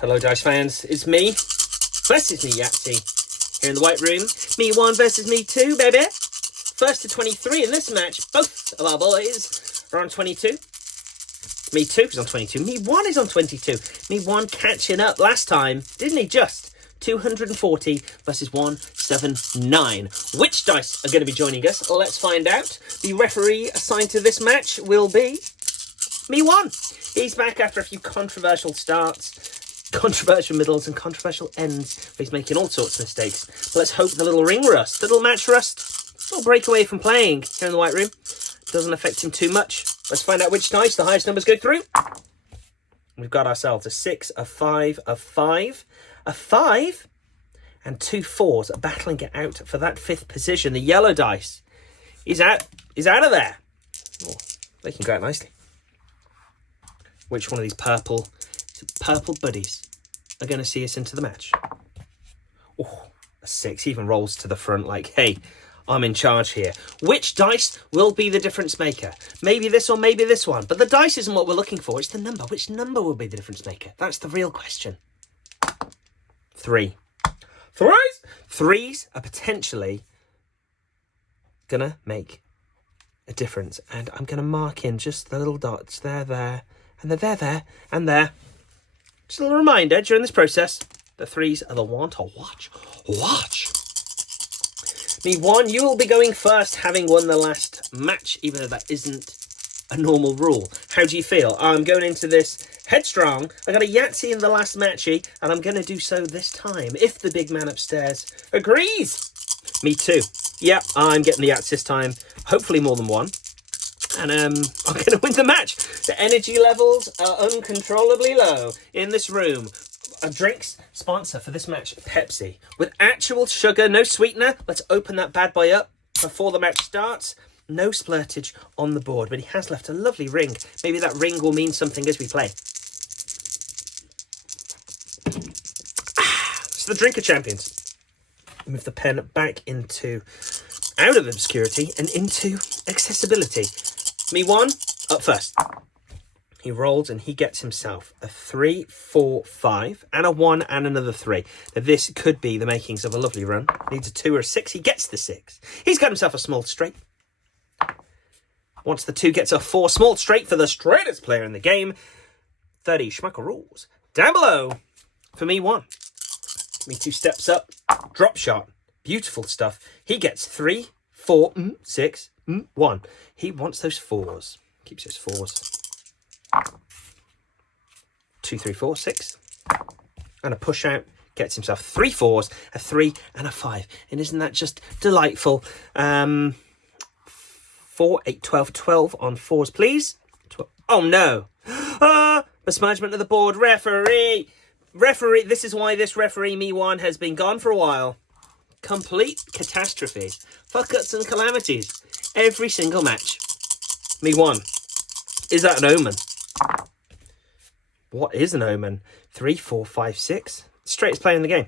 Hello, Dice fans. It's me versus Me Yahtzee here in the White Room. Me 1 versus Me 2, baby. First to 23 in this match. Both of our boys are on 22. Me 2 is on 22. Me 1 is on 22. Me 1 catching up last time, didn't he? Just 240 versus 179. Which dice are going to be joining us? Let's find out. The referee assigned to this match will be Me 1. He's back after a few controversial starts, controversial middles and controversial ends. He's making all sorts of mistakes. But let's hope the little ring rust, the little match rust, will break away from playing here in the White Room. Doesn't affect him too much. Let's find out which dice the highest numbers go through. We've got ourselves a 6, a 5, a 5, a 5, and 2 4s are battling it out for that 5th position. The yellow dice is out. He's out of there. Oh, they can go out nicely. Which one of these purple buddies are going to see us into the match? Oh, a 6. He even rolls to the front like, hey, I'm in charge here. Which dice will be the difference maker? Maybe this or maybe this one. But the dice isn't what we're looking for. It's the number. Which number will be the difference maker? That's the real question. 3. Threes are potentially going to make a difference. And I'm going to mark in just the little dots. There. And they're there, and there. Just a little reminder during this process, the 3s are the one to watch. Me 1, you will be going first, having won the last match, even though that isn't a normal rule. How do you feel? I'm going into this headstrong. I got a Yahtzee in the last matchy, and I'm going to do so this time, if the big man upstairs agrees. Me 2. Yep, I'm getting the Yahtzee this time. Hopefully more than one. And I'm going to win the match. The energy levels are uncontrollably low in this room. A drinks sponsor for this match, Pepsi. With actual sugar, no sweetener. Let's open that bad boy up before the match starts. No splurtage on the board, but he has left a lovely ring. Maybe that ring will mean something as we play. It's the Drink of Champions. Move the pen back out of obscurity and into accessibility. Me 1, up first. He rolls and he gets himself a 3, 4, 5, and a 1 and another 3. Now this could be the makings of a lovely run. Needs a 2 or a 6. He gets the 6. He's got himself a small straight. Once the 2 gets a 4, small straight for the straightest player in the game. 30 schmuckle rules. Down below for Me 1. Me 2 steps up. Drop shot. Beautiful stuff. He gets 3, 4, 6, 1. He wants those 4s. Keeps those 4s. 2, 3, 4, 6. And a push out. Gets himself 3 4s, a 3 and a 5. And isn't that just delightful? 4, 8, 12, 12 on 4s, please. Oh no. Besmudgement of the board. Referee. This is why this referee, Me 1, has been gone for a while. Complete catastrophes. Fuck-ups and calamities. Every single match. Me 1. Is that an omen? What is an omen? 3, 4, 5, 6. Straightest player in the game.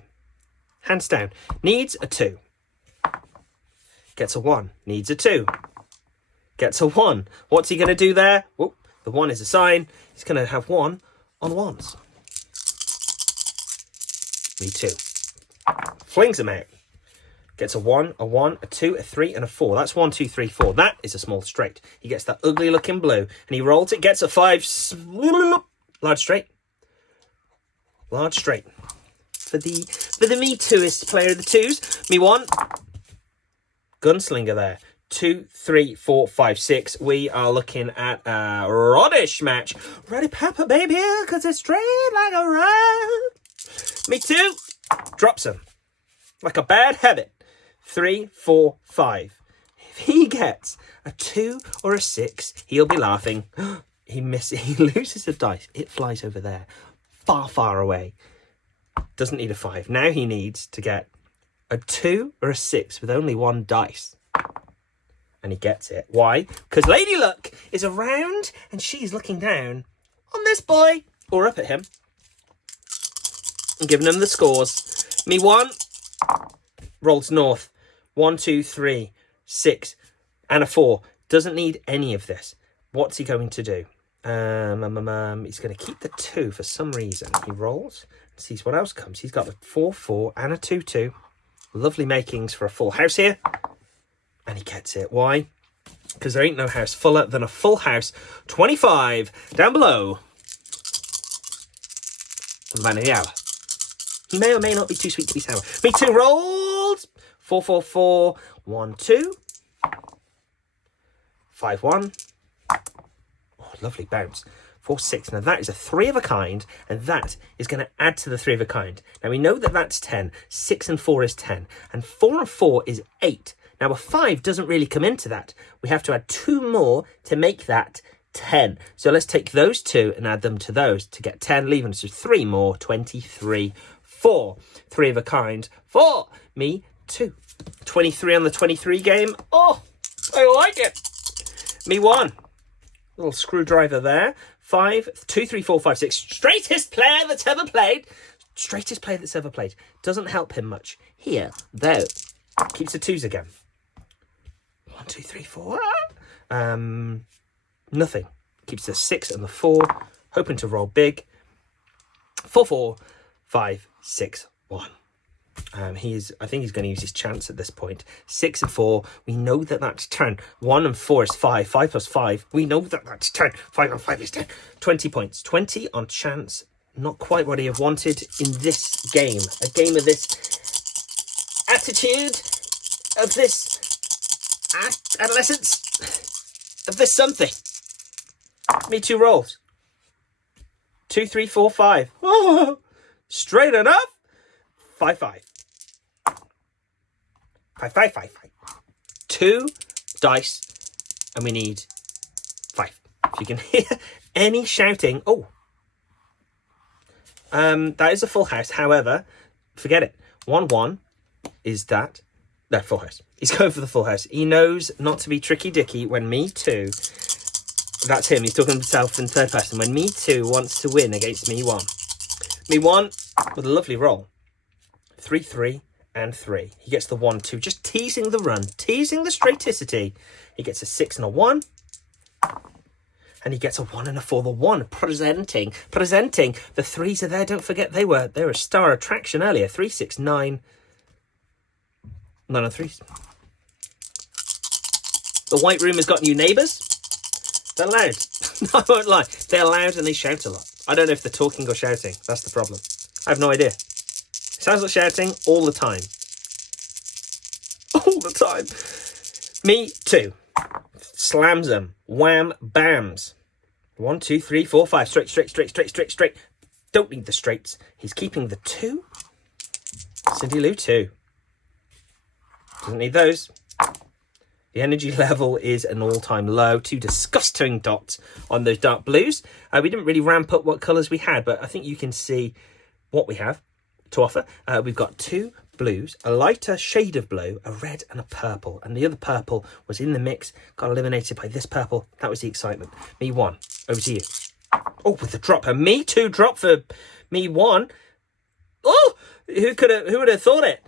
Hands down. Needs a 2. Gets a 1. Needs a 2. Gets a 1. What's he going to do there? Whoop. The 1 is a sign. He's going to have 1 on 1s. Me 2. Flings him out. Gets a 1, a 1, a 2, a 3, and a 4. That's 1, 2, 3, 4. That is a small straight. He gets that ugly looking blue. And he rolls it, gets a 5. Large straight. Large straight. For the Me 2ist player of the 2s. Me 1. Gunslinger there. 2, 3, 4, 5, 6. We are looking at a Roddish match. Roddy Pepper, baby, because it's straight like a rod. Me 2. Drops him. Like a bad habit. 3, 4, 5. If he gets a 2 or a 6, he'll be laughing. He loses a dice. It flies over there. Far, far away. Doesn't need a 5. Now he needs to get a 2 or a 6 with only 1 dice. And he gets it. Why? Because Lady Luck is around and she's looking down on this boy. Or up at him. And giving him the scores. Me 1. Rolls north. 1, 2, 3, 6, and a 4. Doesn't need any of this. What's he going to do? He's going to keep the 2 for some reason. He rolls and sees what else comes. He's got a 4-4 and a 2-2. Lovely makings for a full house here. And he gets it. Why? Because there ain't no house fuller than a full house. 25 down below. The man of the hour. He may or may not be too sweet to be sour. Me too rolls. 4-4-4. 1-2. 5-1. Oh, lovely bounce. 4-6. Now that is a 3 of a kind, and that is going to add to the 3 of a kind. Now we know that that's 10. 6 and 4 is 10. And 4 and 4 is 8. Now a 5 doesn't really come into that. We have to add 2 more to make that 10. So let's take those 2 and add them to those to get 10, leaving us with 3 more. 23, 4. 3 of a kind for me too. 23 on the 23 game. Oh, I like it. Me 1. Little screwdriver there. 5, 2, 3, 4, 5, 6. Straightest player that's ever played. Straightest player that's ever played. Doesn't help him much. Here, though. Keeps the 2s again. 1, 2, 3, 4. Nothing. Keeps the 6 and the 4. Hoping to roll big. 4, 4, 5, 6, 1. I think he's going to use his chance at this point. 6 and 4. We know that that's 10. 1 and 4 is 5. 5 plus 5. We know that that's 10. 5 and 5 is 10. 20 points. 20 on chance. Not quite what he have wanted in this game. A game of this attitude, of this adolescence, of this something. Me 2 rolls. 2, 3, 4, 5. Oh, straight enough. 5, 5. 5, 5, 5, 5. 2 dice, and we need 5. If you can hear any shouting. Oh. That is a full house. However, forget it. 1-1 is that full house. He's going for the full house. He knows not to be tricky dicky when me too. That's him. He's talking to himself in third person. When me too wants to win against me 1. Me 1 with a lovely roll. 3, 3, and 3. He gets the 1, 2, just teasing the run, teasing the straighticity. He gets a 6 and a 1. And he gets a 1 and a 4. The 1 presenting. The 3s are there. Don't forget they were a star attraction earlier. 3, 6, 9. 9 and 3s. The white room has got new neighbours. They're loud. No, I won't lie. They're loud and they shout a lot. I don't know if they're talking or shouting. That's the problem. I have no idea. Sounds like shouting all the time. All the time. Me too. Slams them. Wham, bams. 1, 2, 3, 4, 5. Straight. Don't need the straights. He's keeping the 2. Cindy Lou 2. Doesn't need those. The energy level is an all-time low. 2 disgusting dots on those dark blues. We didn't really ramp up what colours we had, but I think you can see what we have to offer. We've got 2 blues, a lighter shade of blue, a red and a purple. And the other purple was in the mix, got eliminated by this purple. That was the excitement. Me 1, over to you. Oh, with the drop. A me 2 drop for me 1. Oh, who would have thought it?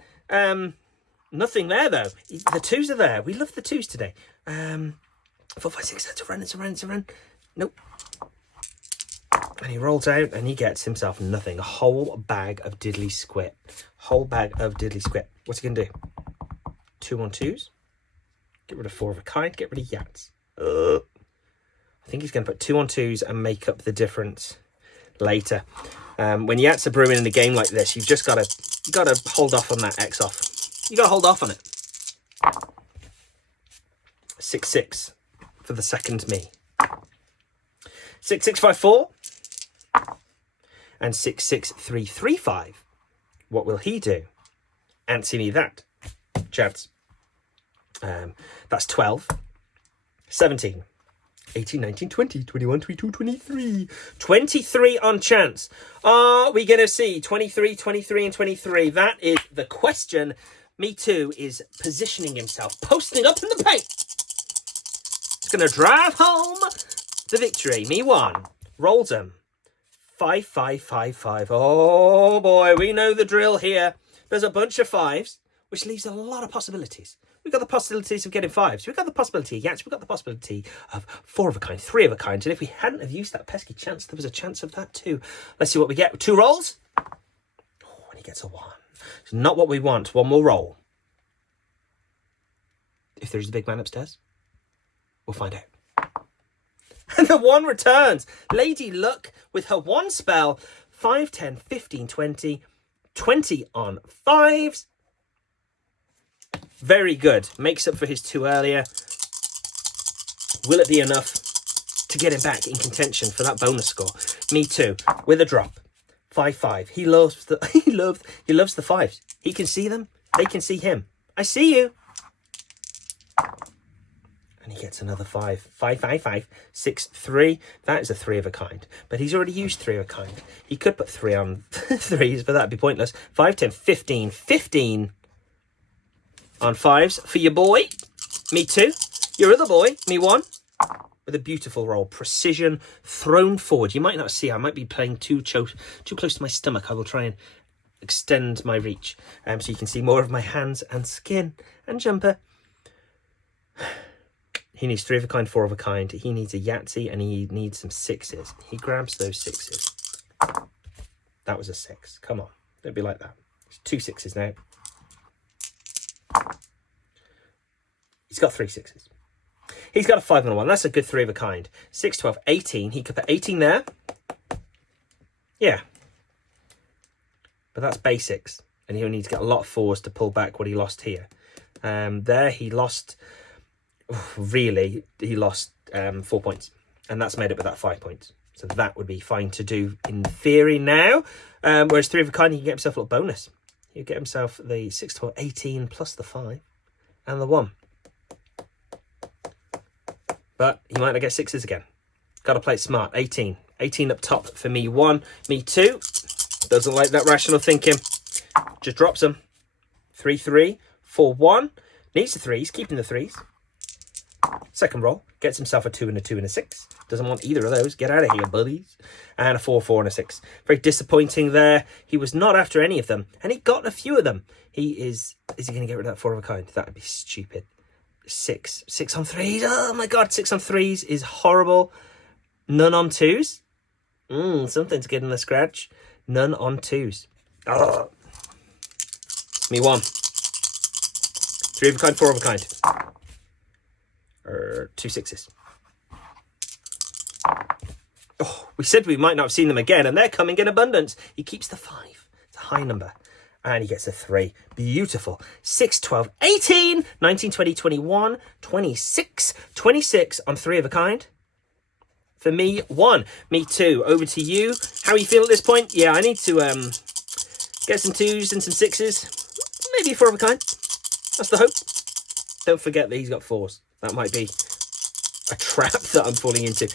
Nothing there, though. The 2s are there. We love the 2s today. 4, 5, 6, that's a run. Nope. And he rolls out and he gets himself nothing. A whole bag of diddly squit. What's he going to do? 2 on 2s. Get rid of 4 of a kind. Get rid of Yats. I think he's going to put 2 on 2s and make up the difference later. When Yats are brewing in a game like this, you've just got to hold off on that X off. You got to hold off on it. 6, 6 for the second me. 6, 6, 5, 4. And 6, 6, 3, 3, 5. What will he do? Answer me that, chaps. That's 12, 17, 18, 19, 20, 21, 22, 23. 23 on chance. Are we going to see 23, 23, and 23? That is the question. Me too is positioning himself, posting up in the paint. It's going to drive home the victory. Me 1 rolls him. 5, 5, 5, 5. Oh boy, we know the drill here. There's a bunch of 5s, which leaves a lot of possibilities. We've got the possibilities of getting 5s. We've got the possibility of Yahtzee. We've got the possibility of 4 of a kind, 3 of a kind. And if we hadn't have used that pesky chance, there was a chance of that too. Let's see what we get. 2 rolls. Oh, and he gets a 1. It's not what we want. 1 more roll. If there's a big man upstairs, we'll find out. And the 1 returns. Lady Luck with her 1 spell. 5, 10, 15, 20. 20 on 5s. Very good. Makes up for his 2 earlier. Will it be enough to get him back in contention for that bonus score? Me too. With a drop. 5, 5. He loves the he loves the 5s. He can see them. They can see him. I see you. And he gets another 5. 5, 5, 5. 6, 3. That is a 3 of a kind. But he's already used 3 of a kind. He could put 3 on 3s, but that'd be pointless. 5, 10, 15. 15 on 5s for your boy. Me too. Your other boy. Me 1. With a beautiful roll. Precision thrown forward. You might not see. I might be playing too close to my stomach. I will try and extend my reach so you can see more of my hands and skin and jumper. He needs 3 of a kind, 4 of a kind. He needs a Yahtzee and he needs some 6s. He grabs those 6s. That was a 6. Come on. Don't be like that. It's 2 6s now. He's got 3 6s. He's got a 5 and a 1. That's a good 3 of a kind. 6, 12, 18. He could put 18 there. Yeah. But that's basics. And he'll need to get a lot of 4s to pull back what he lost here. There he lost... Really, he lost 4 points. And that's made up with that 5 points. So that would be fine to do in theory now. Whereas 3 of a kind, he can get himself a little bonus. He'll get himself the 6, 12, 18 plus the 5 and the 1. But he might not get 6s again. Got to play it smart. 18. 18 up top for me 1. Me 2. Doesn't like that rational thinking. Just drops them. 3, 3. 4, 1. Needs the 3s. Keeping the 3s. Second roll. Gets himself a 2 and a 2 and a 6. Doesn't want either of those. Get out of here, buddies. And a 4, 4 and a 6. Very disappointing there. He was not after any of them. And he got a few of them. He is... Is he going to get rid of that 4 of a kind? That would be stupid. 6. 6 on 3s. Oh my god. 6 on 3s is horrible. None on 2s. Something's getting a scratch. None on 2s. Oh. Me 1. 3 of a kind, 4 of a kind. 2 6s. Oh, we said we might not have seen them again, and they're coming in abundance. He keeps the 5. It's a high number. And he gets a 3. Beautiful. 6, 12, 18, 19, 20, 21, 26, 26 on 3 of a kind. For me, 1. Me 2. Over to you. How are you feeling at this point? Yeah, I need to get some 2s and some 6s. Maybe a 4 of a kind. That's the hope. Don't forget that he's got 4s. That might be a trap that I'm falling into.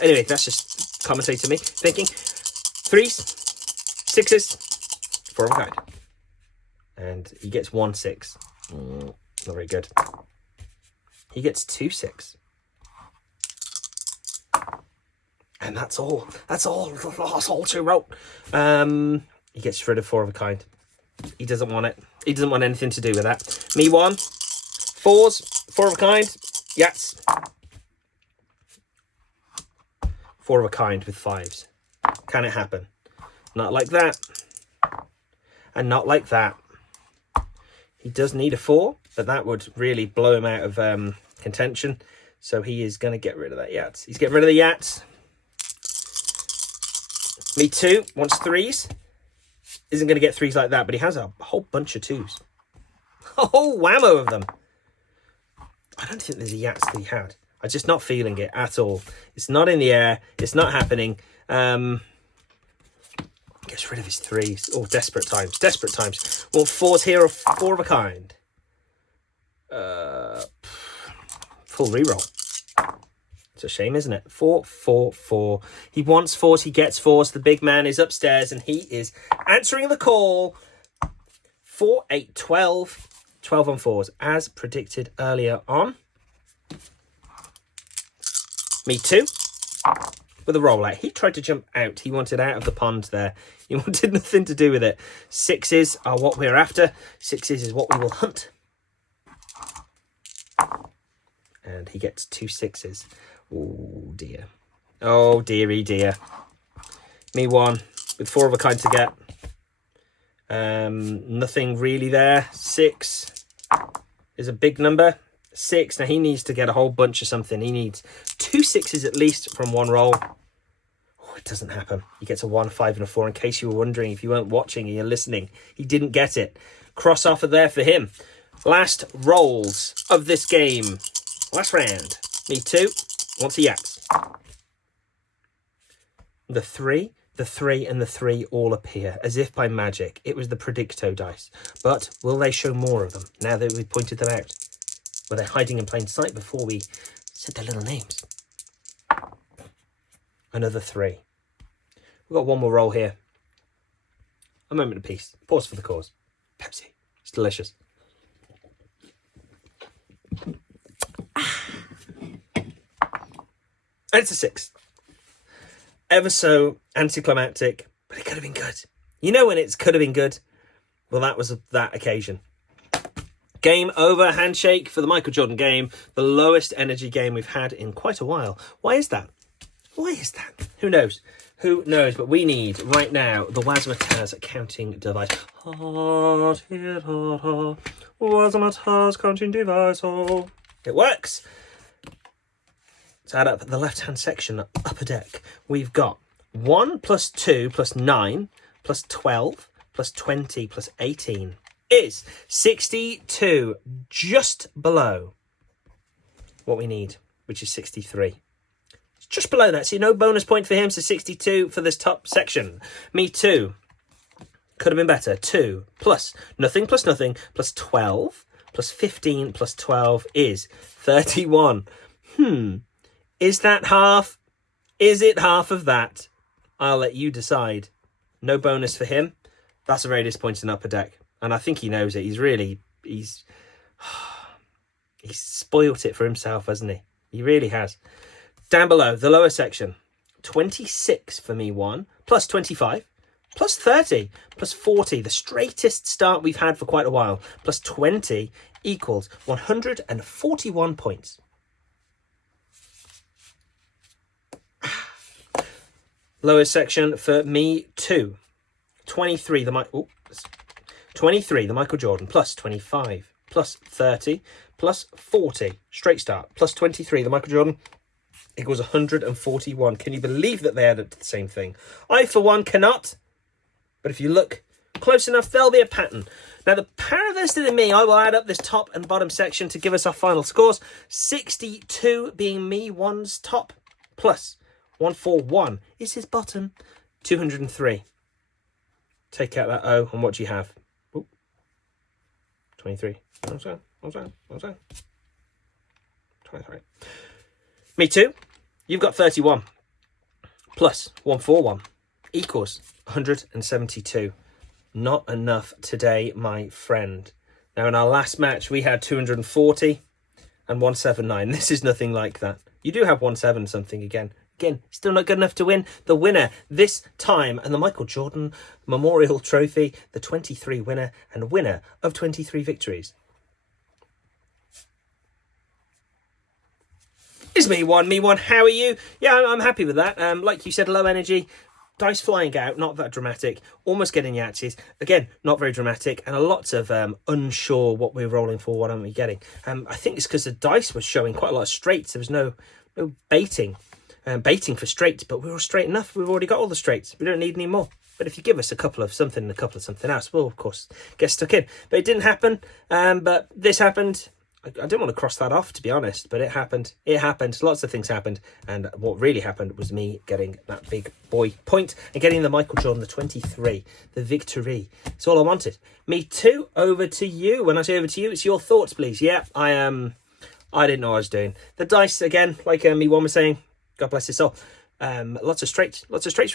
Anyway, that's just commentary to me. Thinking 3s, 6s, 4 of a kind. And he gets 1 6. Not very good. He gets 2 6. And that's all. That's all. That's all to wrote. He gets rid of 4 of a kind. He doesn't want it. He doesn't want anything to do with that. Me 1. 4s, 4 of a kind. Yes. 4 of a kind with 5s. Can it happen? Not like that. And not like that. He does need a 4, but that would really blow him out of contention. So he is going to get rid of that Yahtzee. He's getting rid of the Yahtzee. Me 2 wants 3s. Isn't going to get 3s like that, but he has a whole bunch of 2s. A whole whammo of them. I don't think there's a Yahtzee he had. I'm just not feeling it at all. It's not in the air. It's not happening. Gets rid of his 3s. Oh, desperate times. Desperate times. Want 4s here or 4 of a kind? Full reroll. It's a shame, isn't it? 4, 4, 4. He wants 4s. He gets 4s. The big man is upstairs and he is answering the call. 4, 8, 12. 12 on 4s, as predicted earlier on. Me 2. With a rollout. He tried to jump out. He wanted out of the pond there. He wanted nothing to do with it. 6s are what we're after. 6s is what we will hunt. And he gets 2 6s. Oh, dear. Oh, dearie dear. Me 1 with 4 of a kind to get. Nothing really there. 6 is a big number. 6. Now, he needs to get a whole bunch of something. He needs 2 6s at least from 1 roll. Oh, it doesn't happen. He gets a 1, 5, and a 4. In case you were wondering, if you weren't watching and you're listening, he didn't get it. Cross off of there for him. Last rolls of this game. Last round. Me 2 wants a Yahtzee. The 3, the 3, and the 3 all appear as if by magic. It was the Predicto dice. But will they show more of them now that we've pointed them out? Were they hiding in plain sight before we said their little names? Another 3. We've got one more roll here. A moment of peace. Pause for the cause. Pepsi. It's delicious. And it's a 6. Ever so anticlimactic, but it could have been good. You know when it could have been good? Well, that was that occasion. Game over. Handshake for the Michael Jordan game. The lowest energy game we've had in quite a while. Why is that? Why is that? Who knows? Who knows? But we need, right now, the Wazmataz counting device. Wazmataz counting device. Oh. It works. Let's add up the left-hand section, upper deck. We've got 1 plus 2 plus 9 plus 12 plus 20 plus 18 is 62, just below what we need, which is 63. It's just below that, so no bonus point for him, so 62 for this top section. Me 2. Could have been better. 2 plus nothing plus 12 plus 15 plus 12 is 31. Is that half? Is it half of that? I'll let you decide. No bonus for him. That's a very disappointing upper deck. And I think he knows it. He's spoilt it for himself, hasn't he? He really has. Down below, the lower section. 26 for me 1, plus 25, plus 30, plus 40. The straightest start we've had for quite a while. Plus 20 equals 141 points. Lowest section for me 2. 23, the Michael Jordan, plus 25, plus 30, plus 40. Straight start, plus 23, the Michael Jordan equals 141. Can you believe that they added the same thing? I, for one, cannot. But if you look close enough, there'll be a pattern. Now, the power vested in me, I will add up this top and bottom section to give us our final scores. 62 being me 1's top, plus 141 is his bottom. 203. Take out that O, and what do you have? Ooh. 23. What's that? 23. Me 2. You've got 31. Plus 141 equals 172. Not enough today, my friend. Now, in our last match, we had 240 and 179. This is nothing like that. You do have 17 something again. Again, still not good enough to win. The winner this time, and the Michael Jordan Memorial Trophy, the 23 winner and winner of 23 victories, is me one. How are you? Yeah, I'm happy with that. Like you said, low energy, dice flying out, not that dramatic. Almost getting Yahtzees. Again, not very dramatic, and a lot of unsure what we're rolling for, what am we getting. I think it's because the dice was showing quite a lot of straights. There was no baiting. Baiting for straights, but we're all straight enough. We've already got all the straights. We don't need any more. But if you give us a couple of something and a couple of something else, we'll, of course, get stuck in. But it didn't happen. But this happened. I didn't want to cross that off, to be honest, but it happened. It happened. Lots of things happened. And what really happened was me getting that big boy point and getting the Michael Jordan, the 23, the victory. It's all I wanted. Me 2, over to you. When I say over to you, it's your thoughts, please. Yeah, I didn't know what I was doing. The dice, again, like me 1 was saying, God bless his soul. Lots of straights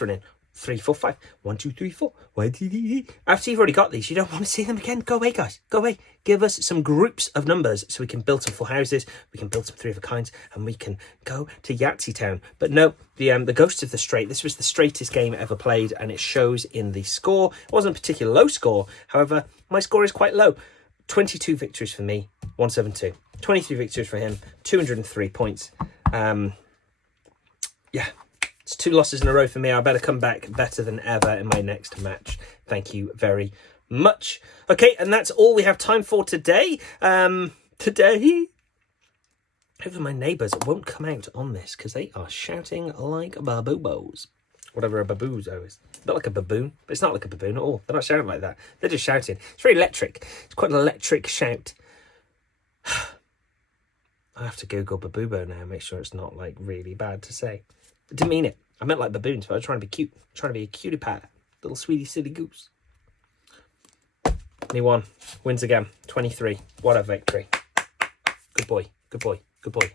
running. 3, 4, 5. 1, 2, 3, 4. 1, 2, 3. After you've already got these, you don't want to see them again. Go away, guys. Go away. Give us some groups of numbers so we can build some full houses. We can build some 3 of a kinds, and we can go to Yahtzee Town. But no, the Ghost of the Straight. This was the straightest game ever played, and it shows in the score. It wasn't a particular low score. However, my score is quite low. 22 victories for me. 172. 23 victories for him, 203 points. Yeah, it's 2 losses in a row for me. I better come back better than ever in my next match. Thank you very much. Okay, and that's all we have time for today. Hopefully my neighbours won't come out on this because they are shouting like baboobos. Whatever a babuzo is. A bit like a baboon, but it's not like a baboon at all. They're not shouting like that. They're just shouting. It's very electric. It's quite an electric shout. I have to Google baboobo now and make sure it's not like really bad to say. I didn't mean it. I meant like baboons, but I was trying to be cute. Trying to be a cutie pie. Little sweetie silly goose. Me one. Wins again. 23. What a victory. Good boy. Good boy. Good boy.